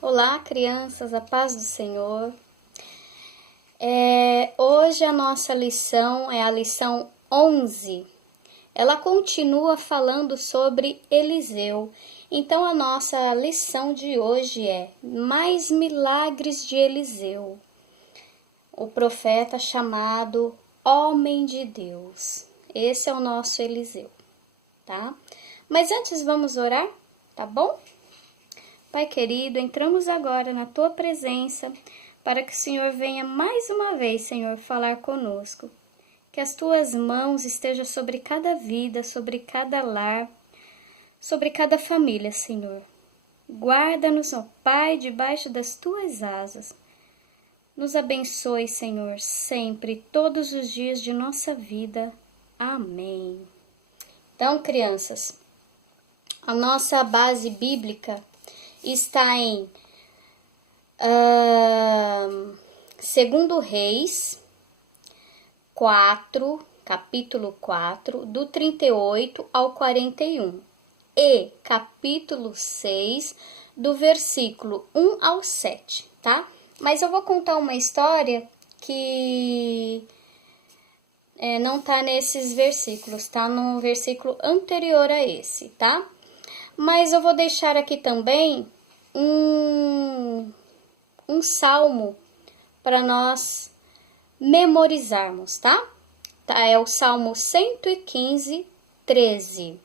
Olá, crianças, a paz do Senhor. Hoje a nossa lição é a lição 11. Ela continua falando sobre Eliseu. Então a nossa lição de hoje é Mais milagres de Eliseu, o profeta chamado Homem de Deus. Esse é o nosso Eliseu, tá? Mas antes vamos orar, tá bom? Pai querido, entramos agora na Tua presença para que o Senhor venha mais uma vez, Senhor, falar conosco. Que as Tuas mãos estejam sobre cada vida, sobre cada lar, sobre cada família, Senhor. Guarda-nos, ó Pai, debaixo das Tuas asas. Nos abençoe, Senhor, sempre, todos os dias de nossa vida. Amém. Então, crianças, a nossa base bíblica está em 2 Reis 4, capítulo 4, do 38 ao 41, e capítulo 6, do versículo 1 ao 7, tá? Mas eu vou contar uma história que não tá nesses versículos, tá no versículo anterior a esse, tá? Mas eu vou deixar aqui também um salmo para nós memorizarmos, tá? É o Salmo 115, 13.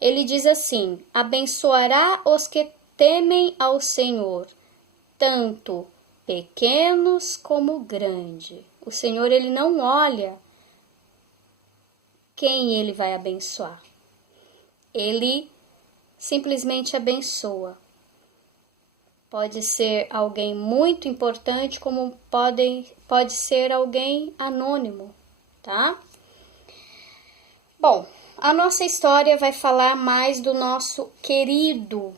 Ele diz assim: abençoará os que temem ao Senhor, tanto pequenos como grandes. O Senhor, ele não olha quem ele vai abençoar. Ele simplesmente abençoa. Pode ser alguém muito importante, como pode ser alguém anônimo, tá? Bom, a nossa história vai falar mais do nosso querido,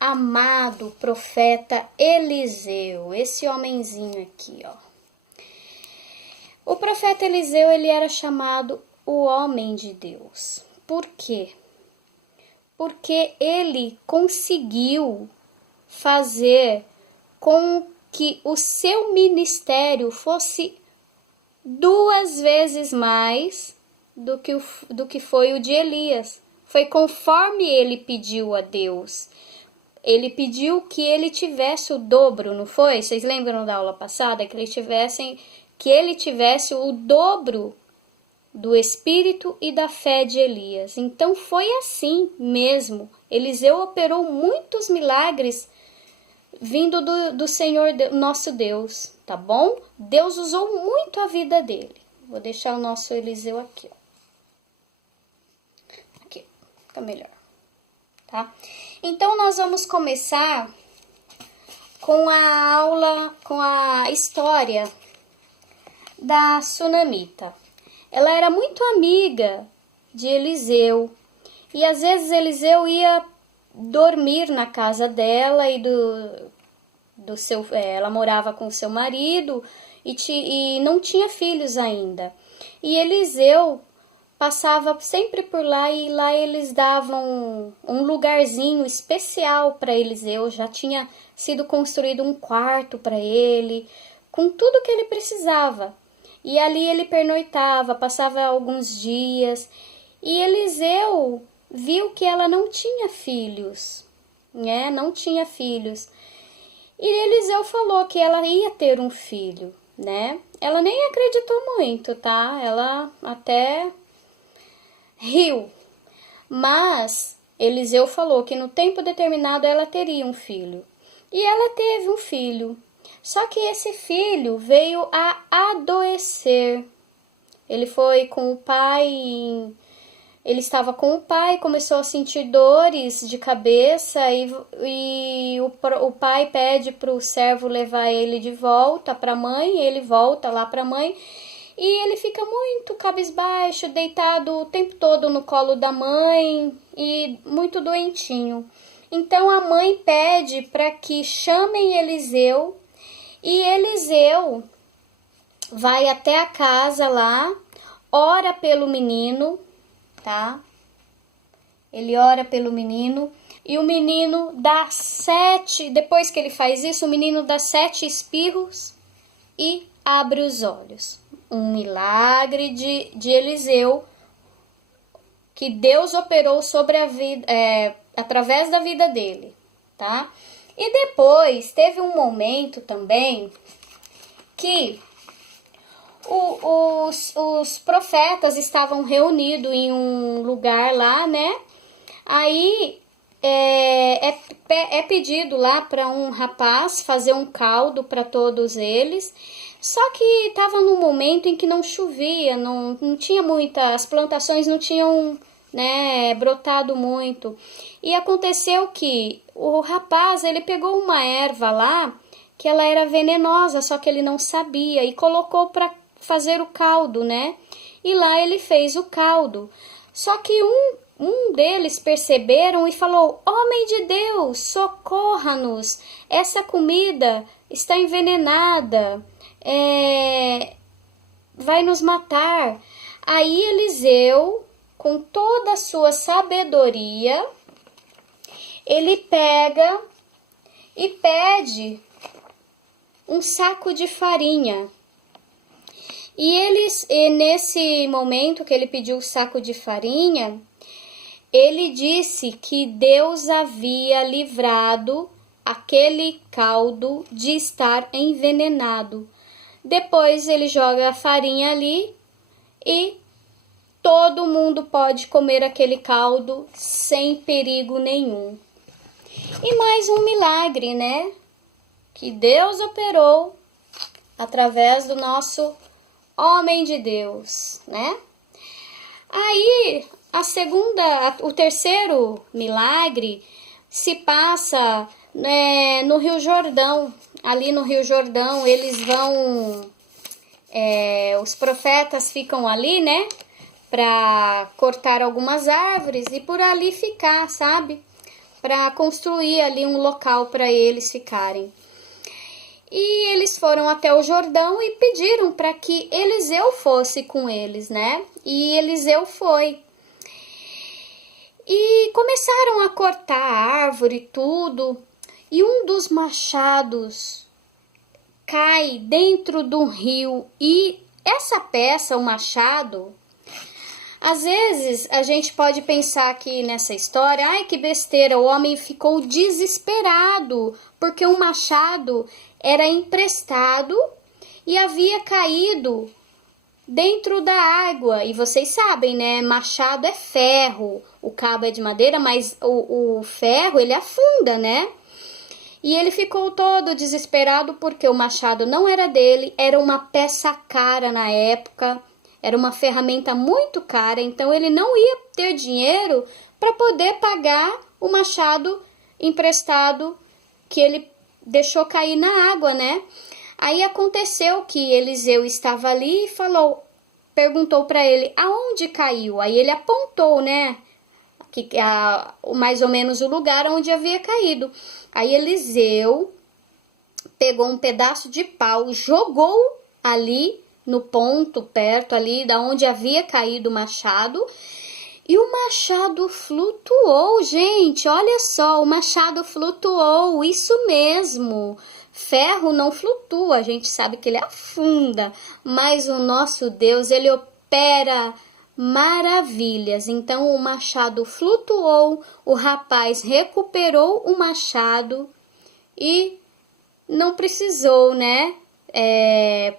amado profeta Eliseu, esse homenzinho aqui, ó. O profeta Eliseu, ele era chamado o homem de Deus. Por quê? Porque ele conseguiu fazer com que o seu ministério fosse 2 vezes mais do que foi o de Elias. Foi conforme ele pediu a Deus. Ele pediu que ele tivesse o dobro, não foi? Vocês lembram da aula passada? Que ele tivesse o dobro do espírito e da fé de Elias. Então foi assim mesmo. Eliseu operou muitos milagres vindo do Senhor nosso Deus, tá bom? Deus usou muito a vida dele. Vou deixar o nosso Eliseu aqui, ó. Aqui, fica melhor, tá? Então nós vamos começar com a história da Sunamita. Ela era muito amiga de Eliseu e às vezes Eliseu ia dormir na casa dela e ela morava com seu marido e não tinha filhos ainda. E Eliseu passava sempre por lá e lá eles davam um lugarzinho especial para Eliseu. Já tinha sido construído um quarto para ele, com tudo que ele precisava. E ali ele pernoitava, passava alguns dias. E Eliseu viu que ela não tinha filhos, né? Não tinha filhos. E Eliseu falou que ela ia ter um filho, né? Ela nem acreditou muito, tá? Ela até riu. Mas Eliseu falou que no tempo determinado ela teria um filho. E ela teve um filho. Só que esse filho veio a adoecer. Ele foi com o pai, ele estava com o pai, começou a sentir dores de cabeça e o pai pede para o servo levar ele de volta para a mãe, ele volta lá para a mãe e ele fica muito cabisbaixo, deitado o tempo todo no colo da mãe e muito doentinho. Então a mãe pede para que chamem Eliseu e Eliseu vai até a casa lá, ora pelo menino, tá? Ele ora pelo menino, e o menino dá 7, depois que ele faz isso, o menino dá 7 espirros e abre os olhos. Um milagre de Eliseu, que Deus operou sobre a vida, através da vida dele, tá? E depois teve um momento também que os profetas estavam reunidos em um lugar lá, né? Aí é pedido lá para um rapaz fazer um caldo para todos eles. Só que estava num momento em que não chovia, não tinha as plantações não tinham, né, brotado muito. E aconteceu que o rapaz, ele pegou uma erva lá, que ela era venenosa, só que ele não sabia, e colocou para fazer o caldo, né? E lá ele fez o caldo. Só que um deles perceberam e falou: Homem de Deus, socorra-nos, essa comida está envenenada, vai nos matar. Aí Eliseu, com toda a sua sabedoria, ele pega e pede um saco de farinha. E nesse momento que ele pediu o saco de farinha, ele disse que Deus havia livrado aquele caldo de estar envenenado. Depois ele joga a farinha ali e todo mundo pode comer aquele caldo sem perigo nenhum. E mais um milagre, né? Que Deus operou através do nosso homem de Deus, né? Aí, o terceiro milagre se passa, né, no Rio Jordão. Ali no Rio Jordão, eles vão, os profetas ficam ali, né, para cortar algumas árvores e por ali ficar, sabe? Para construir ali um local para eles ficarem. E eles foram até o Jordão e pediram para que Eliseu fosse com eles, né? E Eliseu foi. E começaram a cortar a árvore e tudo. E um dos machados cai dentro do rio. E essa peça, o machado, às vezes a gente pode pensar aqui nessa história, ai que besteira, o homem ficou desesperado, porque o machado era emprestado e havia caído dentro da água. E vocês sabem, né? Machado é ferro, o cabo é de madeira, mas o ferro, ele afunda, né? E ele ficou todo desesperado porque o machado não era dele, era uma peça cara na época, era uma ferramenta muito cara, então ele não ia ter dinheiro para poder pagar o machado emprestado que ele deixou cair na água, né? Aí aconteceu que Eliseu estava ali e perguntou para ele aonde caiu. Aí ele apontou, né? Mais ou menos o lugar onde havia caído. Aí Eliseu pegou um pedaço de pau, jogou ali no ponto perto ali da onde havia caído o machado. E o machado flutuou, gente, olha só, o machado flutuou, isso mesmo. Ferro não flutua, a gente sabe que ele afunda, mas o nosso Deus, ele opera maravilhas. Então o machado flutuou, o rapaz recuperou o machado e não precisou, né?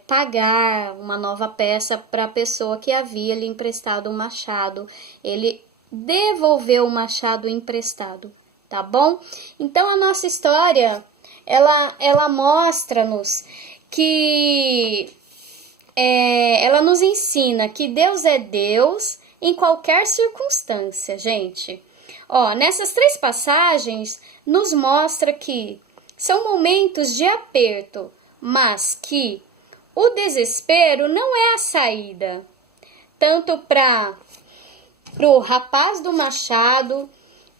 Pagar uma nova peça para a pessoa que havia lhe emprestado o machado. Ele devolveu o machado emprestado, tá bom? Então a nossa história, ela mostra-nos que ela nos ensina que Deus é Deus em qualquer circunstância, gente. Ó, nessas 3 passagens nos mostra que são momentos de aperto, mas que o desespero não é a saída, tanto para o rapaz do machado,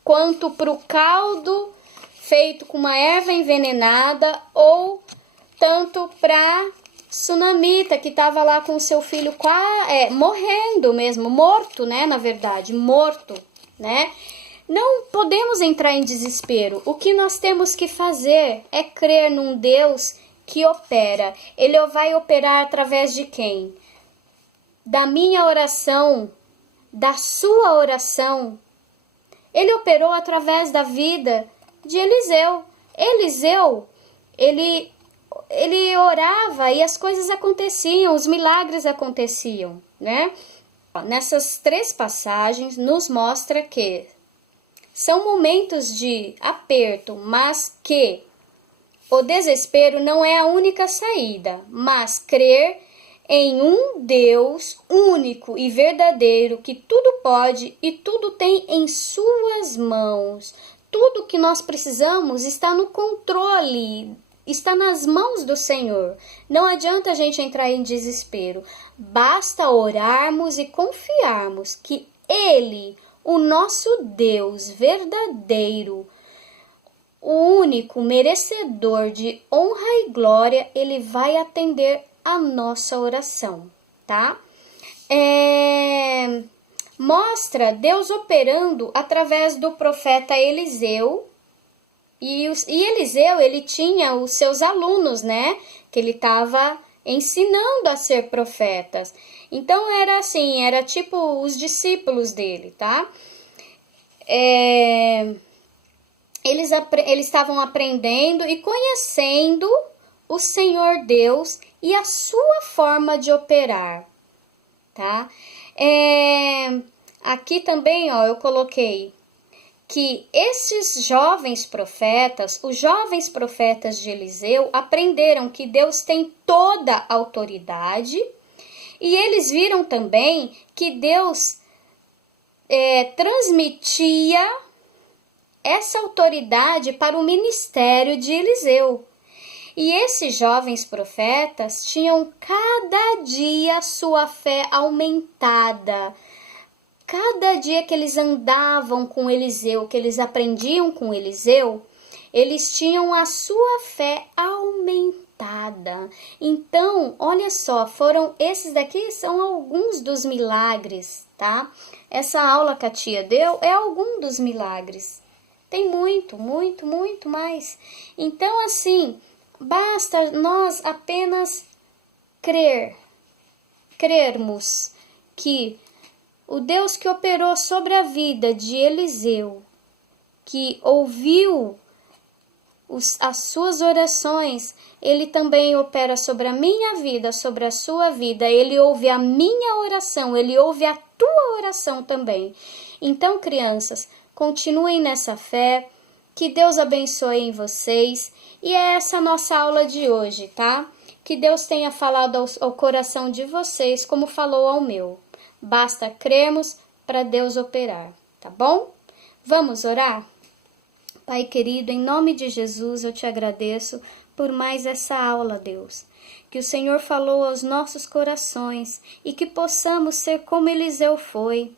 quanto para o caldo feito com uma erva envenenada, ou tanto para Sunamita, que estava lá com o seu filho morrendo mesmo, morto, né, na verdade, morto, né? Não podemos entrar em desespero. O que nós temos que fazer é crer num Deus que opera. Ele vai operar através de quem? Da minha oração, da sua oração. Ele operou através da vida de Eliseu. Eliseu, ele orava e as coisas aconteciam, os milagres aconteciam, né? Nessas 3 passagens nos mostra que são momentos de aperto, mas que o desespero não é a única saída, mas crer em um Deus único e verdadeiro que tudo pode e tudo tem em suas mãos. Tudo que nós precisamos está no controle, está nas mãos do Senhor. Não adianta a gente entrar em desespero. Basta orarmos e confiarmos que Ele, o nosso Deus verdadeiro, o único merecedor de honra e glória, Ele vai atender a nossa oração, tá? Mostra Deus operando através do profeta Eliseu. E Eliseu, ele tinha os seus alunos, né? Que ele estava ensinando a ser profetas. Então, era assim, era tipo os discípulos dele, tá? Eles estavam aprendendo e conhecendo o Senhor Deus e a sua forma de operar, tá? Aqui também, ó, eu coloquei que esses jovens profetas, os jovens profetas de Eliseu, aprenderam que Deus tem toda a autoridade e eles viram também que Deus transmitia essa autoridade para o ministério de Eliseu. E esses jovens profetas tinham cada dia sua fé aumentada. Cada dia que eles andavam com Eliseu, que eles aprendiam com Eliseu, eles tinham a sua fé aumentada. Então, olha só, esses daqui são alguns dos milagres, tá? Essa aula que a tia deu é algum dos milagres. Tem muito, muito, muito mais. Então, assim, basta nós apenas crermos que o Deus que operou sobre a vida de Eliseu, que ouviu as suas orações, ele também opera sobre a minha vida, sobre a sua vida. Ele ouve a minha oração, ele ouve a tua oração também. Então, crianças, continuem nessa fé, que Deus abençoe em vocês. E é essa a nossa aula de hoje, tá? Que Deus tenha falado ao coração de vocês como falou ao meu. Basta crermos para Deus operar, tá bom? Vamos orar? Pai querido, em nome de Jesus eu te agradeço por mais essa aula, Deus. Que o Senhor falou aos nossos corações e que possamos ser como Eliseu foi.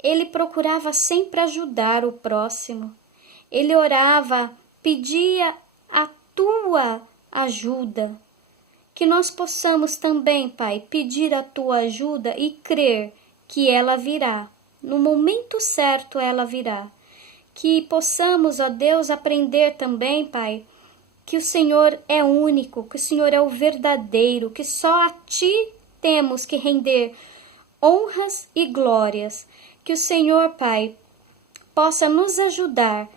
Ele procurava sempre ajudar o próximo. Ele orava, pedia a tua ajuda. Que nós possamos também, Pai, pedir a tua ajuda e crer que ela virá. No momento certo ela virá. Que possamos, ó Deus, aprender também, Pai, que o Senhor é único, que o Senhor é o verdadeiro, que só a Ti temos que render honras e glórias. Que o Senhor, Pai, possa nos ajudar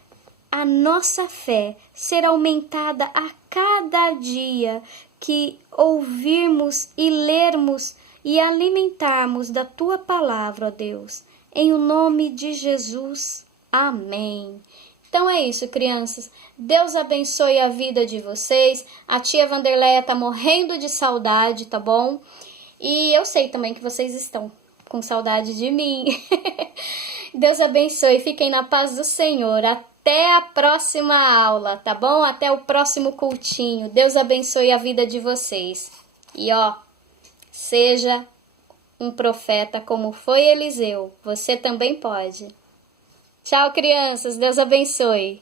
a nossa fé ser aumentada a cada dia que ouvirmos e lermos e alimentarmos da Tua palavra, ó Deus. Em o nome de Jesus. Amém. Então é isso, crianças. Deus abençoe a vida de vocês. A tia Vanderleia tá morrendo de saudade, tá bom? E eu sei também que vocês estão com saudade de mim. Deus abençoe. Fiquem na paz do Senhor. Até a próxima aula, tá bom? Até o próximo cultinho. Deus abençoe a vida de vocês. E ó, seja um profeta como foi Eliseu. Você também pode. Tchau, crianças. Deus abençoe.